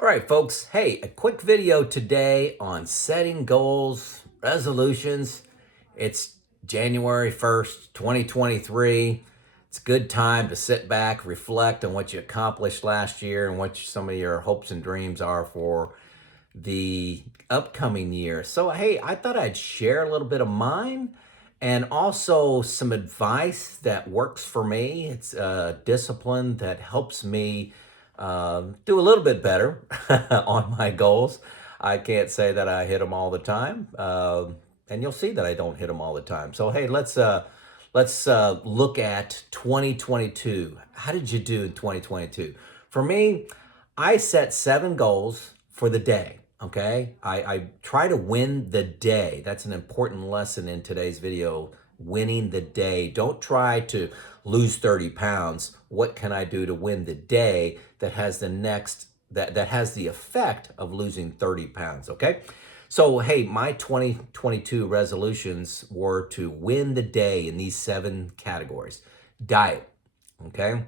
All right, folks. Hey, a quick video today on setting goals, resolutions. It's January 1st, 2023. It's a good time to sit back, reflect on what you accomplished last year and what some of your hopes and dreams are for the upcoming year. So, hey, I thought I'd share a little bit of mine and also some advice that works for me. It's a discipline that helps me do a little bit better on my goals. I can't say that I hit them all the time, and you'll see that I don't hit them all the time. So, hey, let's look at 2022. How did you do in 2022? For me, I set 7 goals for the day. Okay, I try to win the day. That's an important lesson in today's video. Winning the day. Don't try to lose 30 pounds. What can I do to win the day that has that has the effect of losing 30 pounds? Okay. So, hey, my 2022 resolutions were to win the day in these 7 categories. Diet, okay?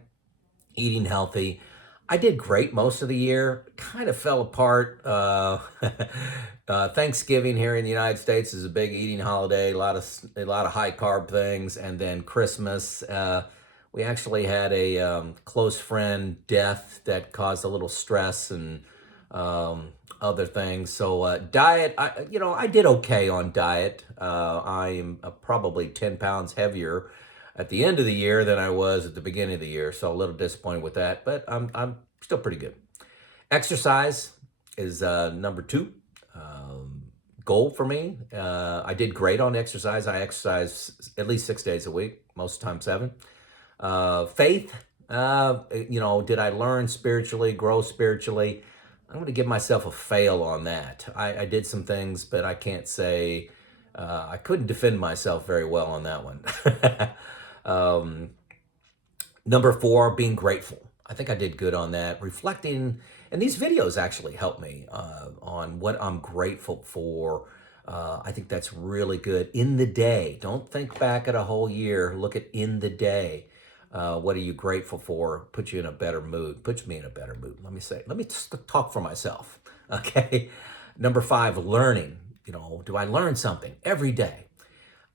Eating healthy. I did great most of the year. Kind of fell apart. Thanksgiving here in the United States is a big eating holiday. A lot of high carb things, and then Christmas. We actually had a close friend death that caused a little stress and other things. So diet, I did okay on diet. I am probably 10 pounds heavier at the end of the year than I was at the beginning of the year. So a little disappointed with that, but I'm still pretty good. Exercise is number 2 goal for me. I did great on exercise. I exercise at least 6 days a week, most of the time 7. Faith, did I learn spiritually, grow spiritually? I'm going to give myself a fail on that. I did some things, but I can't say I couldn't defend myself very well on that one. Number 4, being grateful. I think I did good on that. Reflecting, and these videos actually help me on what I'm grateful for. I think that's really good. In the day. Don't think back at a whole year. Look at in the day. What are you grateful for? Put you in a better mood. Puts me in a better mood. Let me just talk for myself. Okay. Number 5, learning. Do I learn something every day?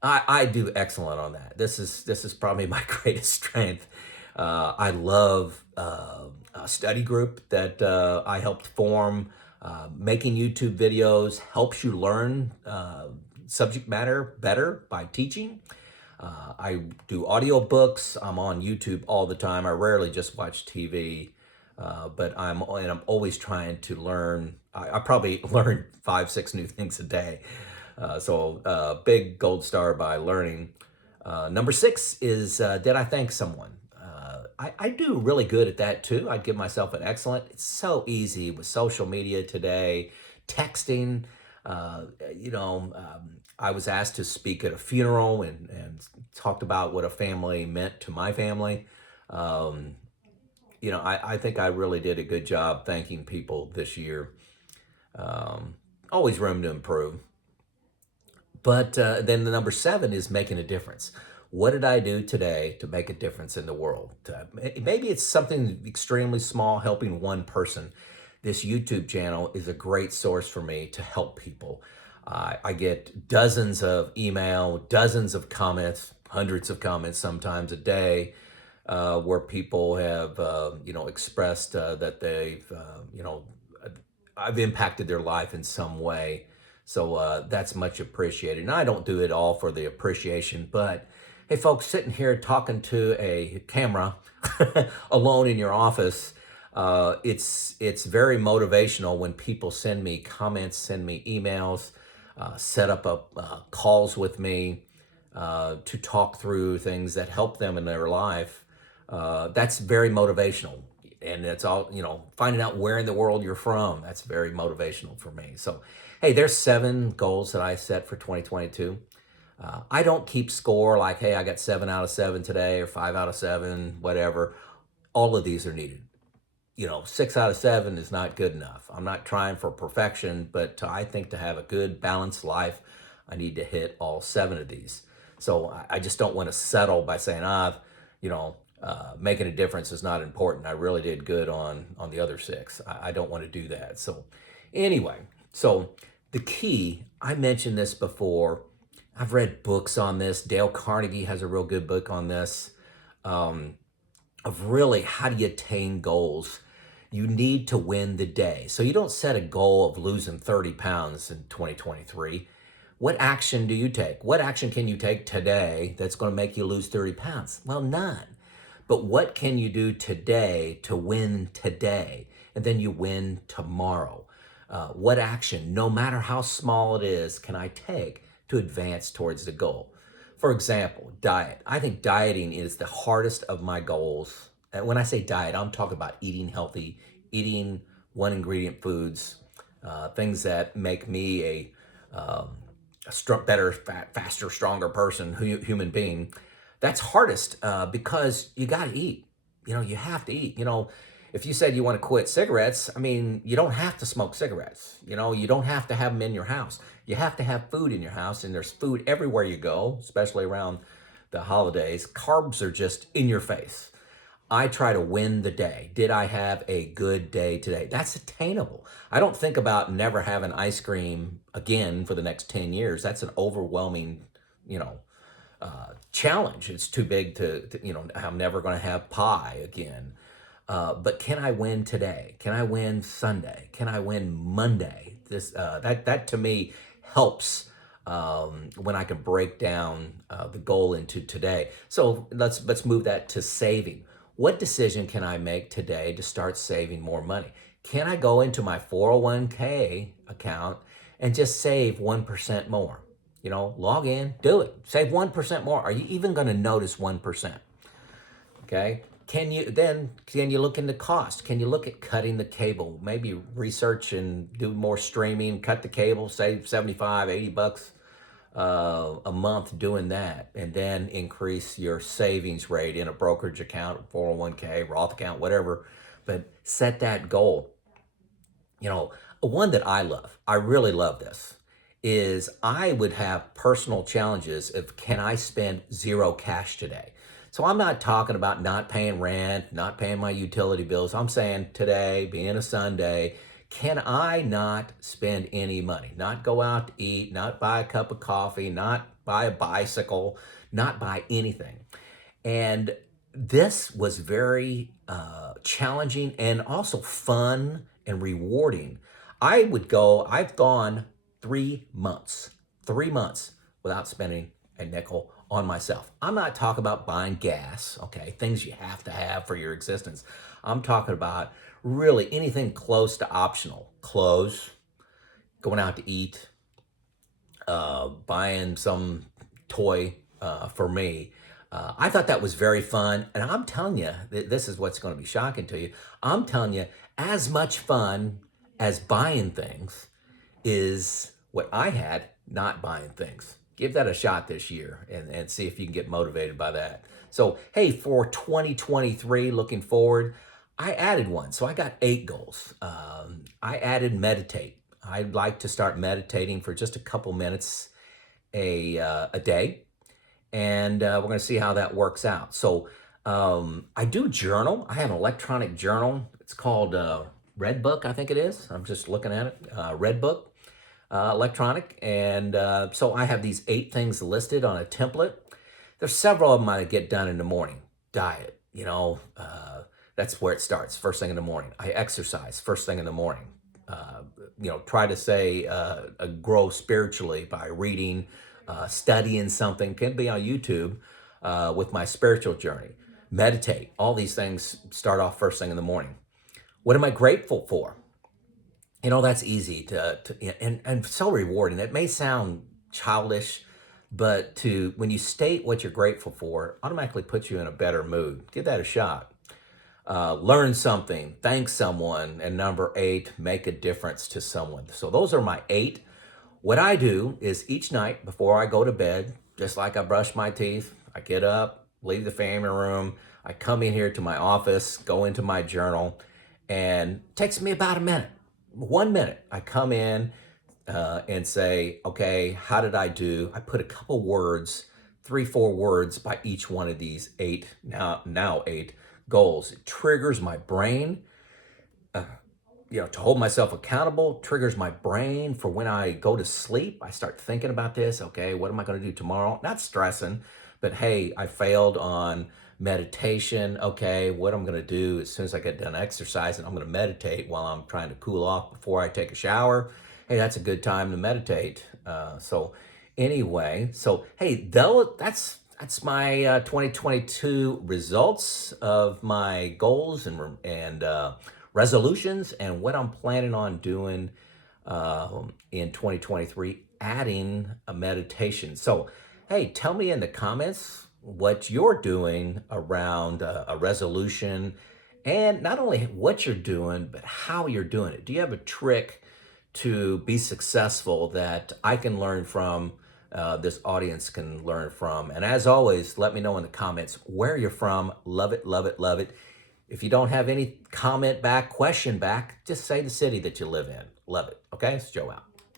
I do excellent on that. This is probably my greatest strength. I love a study group that I helped form. Making YouTube videos helps you learn subject matter better by teaching. I do audiobooks. I'm on YouTube all the time. I rarely just watch TV, but I'm always trying to learn. I probably learn 5, 6 new things a day. So big gold star by learning. Number 6 is did I thank someone? I do really good at that too. I'd give myself an excellent. It's so easy with social media today, texting. I was asked to speak at a funeral and talked about what a family meant to my family. I think I really did a good job thanking people this year. Always room to improve. But then the number 7 is making a difference. What did I do today to make a difference in the world? Maybe it's something extremely small, helping one person. This YouTube channel is a great source for me to help people. I get dozens of email, dozens of comments, hundreds of comments sometimes a day, where people have, expressed that I've impacted their life in some way. So that's much appreciated. And I don't do it all for the appreciation, but hey, folks, sitting here talking to a camera alone in your office, it's very motivational when people send me comments, send me emails, set up calls with me to talk through things that help them in their life. That's very motivational. And it's all, finding out where in the world you're from. That's very motivational for me. So, hey, there's 7 goals that I set for 2022. I don't keep score like, hey, I got 7 out of 7 today or 5 out of 7, whatever. All of these are needed. 6 out of 7 is not good enough. I'm not trying for perfection, but I think to have a good balanced life, I need to hit all 7 of these. So I just don't want to settle by saying, making a difference is not important. I really did good on the other 6. I don't want to do that. So anyway, so the key, I mentioned this before. I've read books on this. Dale Carnegie has a real good book on this, of really how do you attain goals. You need to win the day. So you don't set a goal of losing 30 pounds in 2023. What action do you take? What action can you take today that's going to make you lose 30 pounds? Well, none. But what can you do today to win today? And then you win tomorrow. What action, no matter how small it is, can I take to advance towards the goal? For example, diet. I think dieting is the hardest of my goals. And when I say diet, I'm talking about eating healthy, eating one ingredient foods, things that make me a better, faster, stronger person, human being. That's hardest because you got to eat. You have to eat. If you said you want to quit cigarettes, I mean, you don't have to smoke cigarettes. You don't have to have them in your house. You have to have food in your house, and there's food everywhere you go, especially around the holidays. Carbs are just in your face. I try to win the day. Did I have a good day today? That's attainable. I don't think about never having ice cream again for the next 10 years. That's an overwhelming, challenge. It's too big I'm never going to have pie again. But can I win today? Can I win Sunday? Can I win Monday? That to me helps when I can break down the goal into today. So let's move that to saving. What decision can I make today to start saving more money? Can I go into my 401k account and just save 1% more? Log in, do it. Save 1% more. Are you even going to notice 1%? Okay. Can you look into cost? Can you look at cutting the cable? Maybe research and do more streaming, cut the cable, save 75, 80 bucks a month doing that, and then increase your savings rate in a brokerage account, 401k, Roth account, whatever. But set that goal. One that I really love this, is I would have personal challenges of can I spend 0 cash today? So I'm not talking about not paying rent, not paying my utility bills. I'm saying today, being a Sunday, can I not spend any money? Not go out to eat, not buy a cup of coffee, not buy a bicycle, not buy anything. And this was very challenging and also fun and rewarding. I've gone 3 months without spending a nickel on myself. I'm not talking about buying gas, okay, things you have to have for your existence. I'm talking about really anything close to optional. Clothes, going out to eat, buying some toy for me. I thought that was very fun. And I'm telling you, this is what's going to be shocking to you. I'm telling you, as much fun as buying things is what I had not buying things. Give that a shot this year and see if you can get motivated by that. So, hey, for 2023, looking forward, I added one. So I got 8 goals. I added meditate. I'd like to start meditating for just a couple minutes a day. And we're going to see how that works out. So I do journal. I have an electronic journal. It's called RedBook, I think it is. I'm just looking at it. RedBook. Electronic, and so I have these 8 things listed on a template. There's several of them I get done in the morning. Diet, that's where it starts, first thing in the morning. I exercise first thing in the morning. Try to grow spiritually by reading, studying something. Can be on YouTube with my spiritual journey. Meditate. All these things start off first thing in the morning. What am I grateful for? That's easy and so rewarding. It may sound childish, but when you state what you're grateful for, it automatically puts you in a better mood. Give that a shot. Learn something, thank someone, and number 8, make a difference to someone. So those are my 8. What I do is each night before I go to bed, just like I brush my teeth, I get up, leave the family room, I come in here to my office, go into my journal, and it takes me about a minute. 1 minute, I come in and say, okay, how did I do? I put a couple words 3-4 words by each one of these now eight goals. It triggers my brain, to hold myself accountable, triggers my brain for when I go to sleep. I start thinking about this. Okay, what am I going to do tomorrow? Not stressing, but hey, I failed on meditation. Okay, what I'm going to do as soon as I get done exercising, I'm going to meditate while I'm trying to cool off before I take a shower. Hey, that's a good time to meditate. So hey, though that's my 2022 results of my goals and resolutions and what I'm planning on doing in 2023, adding a meditation. So, hey, tell me in the comments what you're doing around a resolution, and not only what you're doing, but how you're doing it. Do you have a trick to be successful that I can learn from? This audience can learn from. And as always, let me know in the comments where you're from. Love it, love it, love it. If you don't have any comment back, question back, just say the city that you live in. Love it. Okay, it's Joe out.